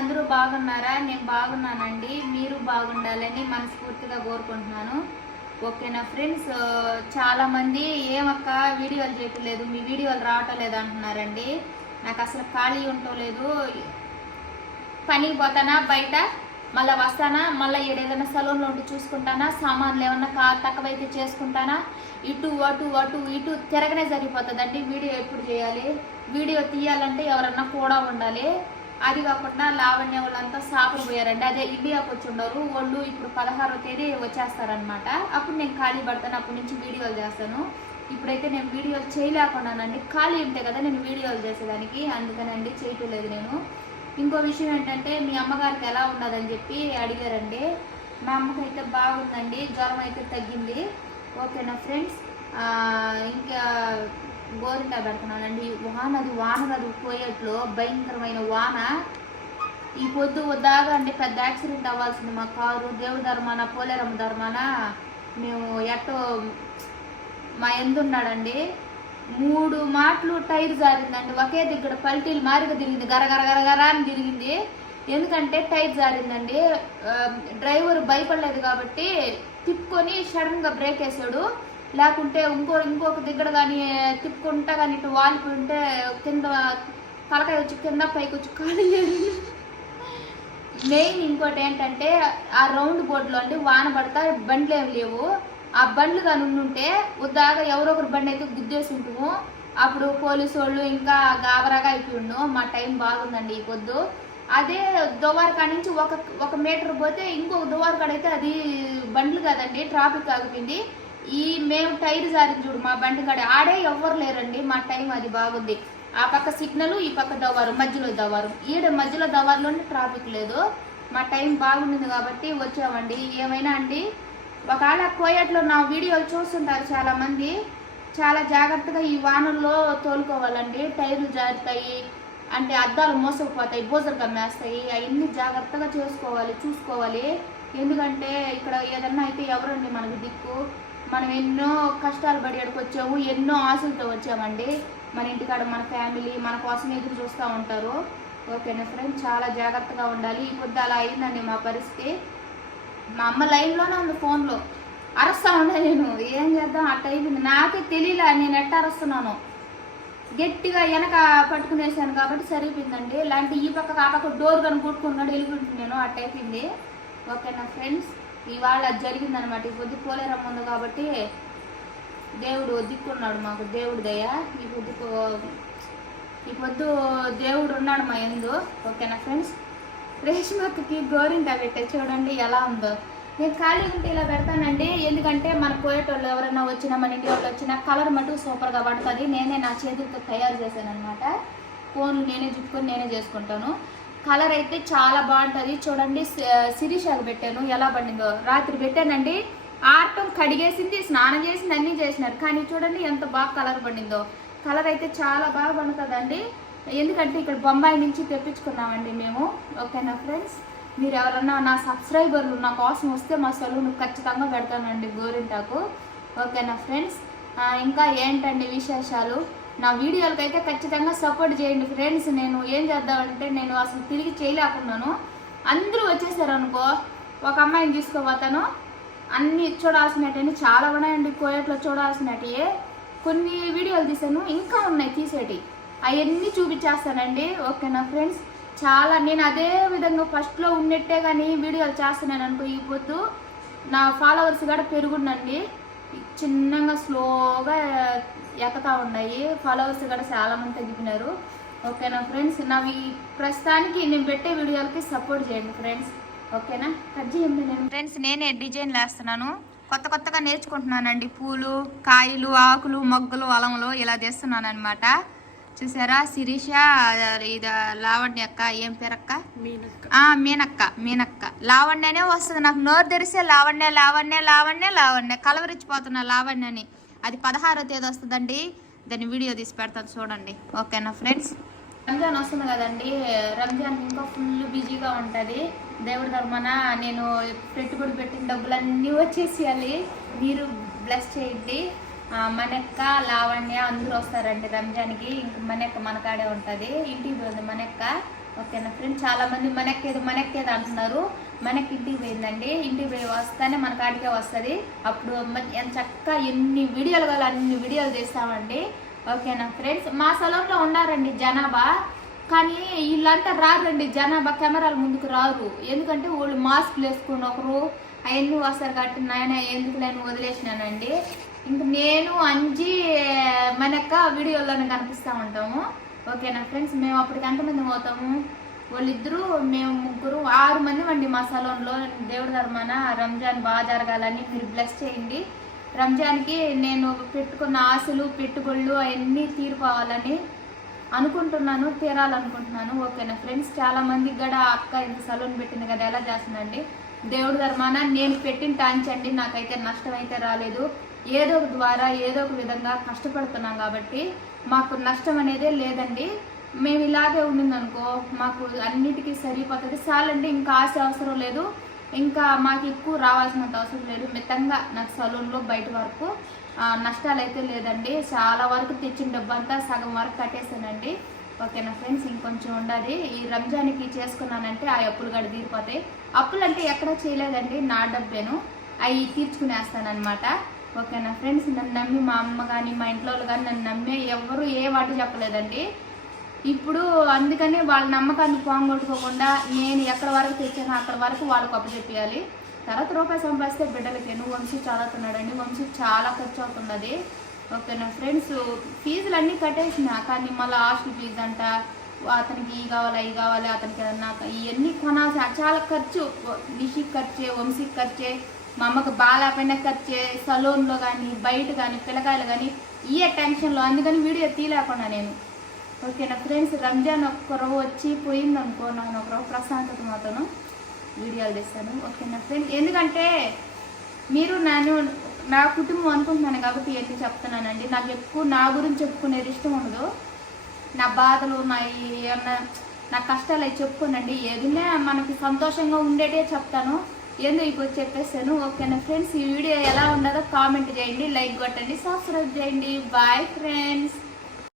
అందరూ బాగున్నారా? నేను బాగున్నానండి. మీరు బాగుండాలని మనస్ఫూర్తిగా కోరుకుంటున్నాను. ఓకేనా ఫ్రెండ్స్? చాలామంది ఏమక్క వీడియోలు చేయట్లేదు మీ వీడియోలు రావటం లేదు అంటున్నారండి. నాకు అసలు ఖాళీ ఉండటం లేదు. పనికి పోతానా? బయట? మళ్ళీ వస్తానా? మళ్ళీ ఏదైనా సలూన్లో ఉండి చూసుకుంటానా? సామాన్లు ఏమన్నా కా తక్కువైతే చేసుకుంటానా? ఇటు అటు అటు ఇటు తిరగనే సరిపోతుందండి. వీడియో ఎప్పుడు చేయాలి? వీడియో తీయాలంటే ఎవరన్నా కూడా ఉండాలి. అది కాకుండా లావణ్య వాళ్ళంతా సాపులు పోయారండి అదే ఇండియాకి వచ్చి ఉండరు వాళ్ళు ఇప్పుడు పదహారో తేదీ వచ్చేస్తారనమాట అప్పుడు నేను ఖాళీ పడతాను. అప్పటి నుంచి వీడియోలు చేస్తాను. ఇప్పుడైతే నేను వీడియోలు చేయలేకున్నానండి ఖాళీ ఉంటే కదా నేను వీడియోలు చేసేదానికి. అందుకనండి చేయటం లేదు నేను. ఇంకో విషయం ఏంటంటే మీ అమ్మగారికి ఎలా ఉన్నదని చెప్పి అడిగారండి. మా అమ్మకైతే బాగుందండి. జ్వరం అయితే తగ్గింది. ఓకేనా ఫ్రెండ్స్? ఇంకా గోరింటా పెడుతున్నానండి వాన అది వాన పోయేట్లో భయంకరమైన వాన. ఈ పొద్దు వద్దాగా అంటే పెద్ద యాక్సిడెంట్ అవ్వాల్సింది మా కారు. దేవుధర్మాన పోలేరమ్మ ధర్మాన మేము ఎట్టో మా ఎందున్నాడండి? మూడు మాటలు టైర్ జారిందండి. ఒకే దగ్గర పల్టీలు మారిగా తిరిగింది. గరగరగరగర గర అని తిరిగింది. ఎందుకంటే టైర్ జారిందండి. డ్రైవర్ భయపడలేదు కాబట్టి తిప్పుకొని సడన్గా బ్రేక్ వేసాడు లేకుంటే ఇంకో ఇంకొక దగ్గర కానీ తిప్పుకుంటా కానీ ఇటు వాలిపోయి ఉంటే కింద తలకాయ వచ్చి కింద పైకి వచ్చి కాళ్ళు మెయిన్ ఇంకోటి ఏంటంటే ఆ రౌండ్ బోర్డులో అంటే వాన పడతా బండ్లు ఏమి లేవు. ఆ బండ్లు కానీ ఉండుంటే ఉద్దాగా ఎవరో ఒకరు బండి అయితే గుద్దేసి ఉంటాము అప్పుడు పోలీసు వాళ్ళు ఇంకా గాబరాగా అయిపోయిండు. మా టైం బాగుందండి ఈ పొద్దు. అదే దువారకా నుంచి ఒక ఒక మీటర్ పోతే ఇంకొక దువారకాడ అయితే అది బండ్లు కాదండి ట్రాఫిక్ ఆగిపోయింది. ఈ మేము టైర్ జారింది చూడు మా బండి కాడ ఆడే ఎవ్వరు లేరండి మా టైం అది బాగుంది. ఆ పక్క సిగ్నల్ ఈ పక్క దవారు మధ్యలో దవారు. ఈడ మధ్యలో దవారులోనే ట్రాఫిక్ లేదు. మా టైం బాగుండింది కాబట్టి వచ్చామండి. ఏమైనా అండి? ఒకవేళ కోయట్లో నా వీడియోలు చూస్తుంటారు చాలామంది. చాలా జాగ్రత్తగా ఈ వానల్లో తోలుకోవాలండి. టైర్లు జారుతాయి. అంటే అద్దాలు మోసకపోతాయి బోజలు కమ్మేస్తాయి. అవన్నీ జాగ్రత్తగా చేసుకోవాలి చూసుకోవాలి. ఎందుకంటే ఇక్కడ ఏదన్నా అయితే ఎవరండి మనకి దిక్కు? మనం ఎన్నో కష్టాలు పడి అక్కడికి వచ్చాము ఎన్నో ఆశలతో వచ్చామండి. మన ఇంటికాడ మన ఫ్యామిలీ మన కోసం ఎదురు చూస్తూ ఉంటారు. ఓకేనా ఫ్రెండ్ చాలా జాగ్రత్తగా ఉండాలి. ఈ పొద్దు అలా అయిందండి మా పరిస్థితి. మా అమ్మ లైన్లోనే ఉంది ఫోన్లో అరుస్తా ఉండే నేను. ఏం చేద్దాం? అట్ట అయిపోయింది నాకే తెలియలే. నేను ఎట్ట అరుస్తున్నాను. గట్టిగా వెనక పట్టుకునేసాను కాబట్టి సరిపోయిందండి. లాంటి ఈ పక్క ఆ పక్క డోర్ కను కొట్టుకున్నాడు వెళ్ళిపోతుంది నేను అట్ట అయిపోయింది ఓకేనా ఫ్రెండ్స్? ఇవాళ అది జరిగిందనమాట ఈ పొద్దు పోలేరమ్మ ఉంది కాబట్టి దేవుడు దిక్కున్నాడు మాకు. దేవుడి దయ. ఈ పొద్దు ఈ పొద్దు దేవుడు ఉన్నాడు మా ఎందు. ఓకేనా ఫ్రెండ్స్? రేష్మక్కకి గోరింట పెట్టే. చూడండి ఎలా ఉందో. నేను ఖాళీ ఉంటే ఇలా పెడతానండి. ఎందుకంటే మన పోయేటోళ్ళు ఎవరైనా వచ్చినా మన ఇంటి వాళ్ళు వచ్చినా కలర్ మటుకు సూపర్గా పడుతుంది. నేనే నా చేతులతో తయారు చేశాను అనమాట ఫోన్ నేనే చుట్టుకొని నేనే చేసుకుంటాను. కలర్ అయితే చాలా బాగుంటుంది. చూడండి సి- శిరీషాకు పెట్టాను. ఎలా పండిందో. రాత్రి పెట్టానండి. ఆడటం కడిగేసింది స్నానం చేసింది అన్నీ చేసినారు. కానీ చూడండి ఎంత బాగా కలర్ పండిందో. కలర్ అయితే చాలా బాగా పండుతుందండి. ఎందుకంటే ఇక్కడ బొంబాయి నుంచి తెప్పించుకున్నామండి మేము. ఓకేనా ఫ్రెండ్స్? మీరు ఎవరన్నా నా సబ్స్క్రైబర్లు నా కోసం వస్తే మా సెలవును ఖచ్చితంగా పెడతానండి గోరింటాకు. ఓకేనా ఫ్రెండ్స్? ఇంకా ఏంటండి విశేషాలు? నా వీడియోలకైతే ఖచ్చితంగా సపోర్ట్ చేయండి ఫ్రెండ్స్ నేను ఏం చేద్దామంటే నేను అసలు తిరిగి చేయలేకున్నాను. అందరూ వచ్చేసారు అనుకో ఒక అమ్మాయిని తీసుకోపోతాను అన్నీ చూడాల్సినవి చాలా ఉన్నాయండి కోయట్లో చూడాల్సినవి కొన్ని వీడియోలు తీసాను ఇంకా ఉన్నాయి తీసేటి. అవన్నీ చూపించేస్తానండి ఓకేనా ఫ్రెండ్స్ చాలా నేను అదే విధంగా ఫస్ట్లో ఉన్నట్టే కానీ వీడియోలు చేస్తున్నాను అనుకో ఈ పొద్దు నా ఫాలోవర్స్ కూడా పెరుగుండండి చిన్నగా స్లోగా ఎక్కుతా ఉన్నాయి. ఫాలోవర్స్ కూడా చాలామంది తగ్గిపోయినారు. ఓకేనా ఫ్రెండ్స్ నావి ప్రస్తుతానికి నేను పెట్టే వీడియోలకి సపోర్ట్ చేయండి ఫ్రెండ్స్ ఓకేనా కట్ చేయండి నేను. ఫ్రెండ్స్ నేనే డిజైన్ వేస్తున్నాను కొత్త కొత్తగా నేర్చుకుంటున్నానండి. పూలు కాయలు ఆకులు మొగ్గలు అలములు ఇలా చేస్తున్నాను అనమాట చూసారా? శిరీష ఇది లావణ్య అక్క ఏం పేరక్క? ఆ మీనక్క మీనక్క. లావణ్యనే వస్తుంది. నాకు నోరు తెరిస్తే లావణ్య లావణ్య లావణ్య లావణ్య. కలవరిచ్చిపోతున్నా లావణ్యని. అది పదహారో తేదీ వస్తుందండి. దాన్ని వీడియో తీసి పెడతాను చూడండి. ఓకేనా ఫ్రెండ్స్? రంజాన్ వస్తుంది కదండి. రంజాన్ ఇంకా ఫుల్ బిజీగా ఉంటుంది. దేవుడి ధర్మన నేను పెట్టుబడి పెట్టిన డబ్బులన్నీ వచ్చేసేయాలి. మీరు బ్లెస్ చేయండి. మనక్క లావణ్య అందరూ వస్తారండి రంజాన్కి. ఇంక మనక్క మనకాడే ఉంటుంది. ఇంటికి పోయింది మనక్క. ఓకేనా ఫ్రెండ్స్? చాలామంది మనక్కేది మనక్కేది అంటున్నారు. మనకి ఇంటికి పోయిందండి. ఇంటికి పోయి వస్తేనే మన కాడికే వస్తుంది. అప్పుడు చక్కగా ఎన్ని వీడియోలు కావాలి అన్ని వీడియోలు చేస్తామండి. ఓకేనా ఫ్రెండ్స్? మా సెలవులో ఉన్నారండి జనాభా. కానీ వీళ్ళంతా రారండి జనాభా. కెమెరాల ముందుకు రారు. ఎందుకంటే వాళ్ళు మాస్క్లు వేసుకుని ఒకరు అవన్నీ వస్తారు కాబట్టి నాయన ఎందుకు నేను వదిలేసినానండి? ఇంక నేను అంజి మనక్క వీడియోలోనే కనిపిస్తూ ఉంటాము. ఓకేనా ఫ్రెండ్స్? మేము అప్పటికి ఎంతమంది పోతాము? వాళ్ళిద్దరూ మేము ముగ్గురు ఆరు మంది అండి మా సలోన్లో. దేవుడి ధర్మాన రంజాన్ బాగా జరగాలని మీరు బ్లెస్ చేయండి. రంజాన్కి నేను పెట్టుకున్న ఆశలు పెట్టుబడులు అవన్నీ తీరిపోవాలని అనుకుంటున్నాను తీరాలనుకుంటున్నాను. ఓకేనా ఫ్రెండ్స్? చాలా మందికి కూడా అక్క ఇంత సలూన్ పెట్టింది కదా ఎలా చేస్తుందండి? దేవుడి ధర్మాన నేను పెట్టిన టాంచండి నాకైతే నష్టం అయితే రాలేదు. ఏదో ఒక ద్వారా ఏదో ఒక విధంగా కష్టపడుతున్నాం కాబట్టి మాకు నష్టం అనేది లేదండి. మేము ఇలాగే ఉండిందనుకో మాకు అన్నిటికీ సరిపోతుంది. చాలండి ఇంకా ఆశ అవసరం లేదు. ఇంకా మాకు ఎక్కువ రావాల్సినంత అవసరం లేదు. మితంగా నాకు సలూన్లో బయట వరకు నష్టాలు అయితే లేదండి. చాలా వరకు తెచ్చిన డబ్బంతా సగం వరకు కట్టేశానండి. ఓకేనా ఫ్రెండ్స్? ఇంకొంచెం ఉండాలి. ఈ రంజాన్కి చేసుకున్నానంటే ఆ అప్పులు గడి తీరిపోతాయి. అప్పులు అంటే ఎక్కడ చేయలేదండి నా డబ్బేను. అవి తీర్చుకునేస్తానమాట ఓకేనా ఫ్రెండ్స్? నన్ను నమ్మి మా అమ్మ కానీ మా ఇంట్లో వాళ్ళు కానీ నన్ను నమ్మే ఎవరు ఏ వాటి చెప్పలేదండి. ఇప్పుడు అందుకనే వాళ్ళ నమ్మకాన్ని పోంగొట్టుకోకుండా నేను ఎక్కడ వరకు తెచ్చానో అక్కడ వరకు వాళ్ళకు అప్పచెప్పియాలి తర్వాత రూపాయి సంపాదిస్తే బిడ్డలకి. నువ్వు వంశీ చదువుతున్నాడండి వంశీ చాలా ఖర్చు అవుతున్నది. ఓకేనా ఫ్రెండ్స్ ఫీజులు అన్నీ కట్టేసిన కానీ మళ్ళీ హాస్టల్ ఫీజు అంట అతనికి ఈ కావాలి ఈ కావాలి అతనికి ఏదన్నా ఇవన్నీ కొనాల్సి చాలా ఖర్చు. నిషికి ఖర్చే వంశీకి ఖర్చే మా అమ్మకి బాగాలేకపోయినా ఖర్చే సలూన్లో కానీ బయట కానీ పిల్లకాయలు కానీ ఇయే టెన్షన్లో అందుకని వీడియో తీయలేకుండా నేను. ఓకేనా ఫ్రెండ్స్ రంజాన్ ఒక్కరో వచ్చి పోయిందనుకో నన్ను ఒక ఒకరో ప్రశాంతత మాతోను వీడియోలు తెస్తాను. ఓకేనా ఫ్రెండ్స్ ఎందుకంటే మీరు నన్ను నా కుటుంబం అనుకుంటున్నాను కాబట్టి ఎన్ని చెప్తున్నానండి. నాకు ఎక్కువ నా గురించి చెప్పుకునేది ఇష్టం ఉండదు. నా బాధలు నా ఈ ఏమన్నా నా కష్టాలు అవి చెప్పుకోనండి. ఏదైనా మనకి సంతోషంగా ఉండేటే చెప్తాను. ఏందో ఇప్పుడు చెప్పేస్తాను ఓకేనా ఫ్రెండ్స్? ఈ వీడియో ఎలా ఉన్నదో కామెంట్ చేయండి లైక్ కొట్టండి సబ్స్క్రైబ్ చేయండి. Bye friends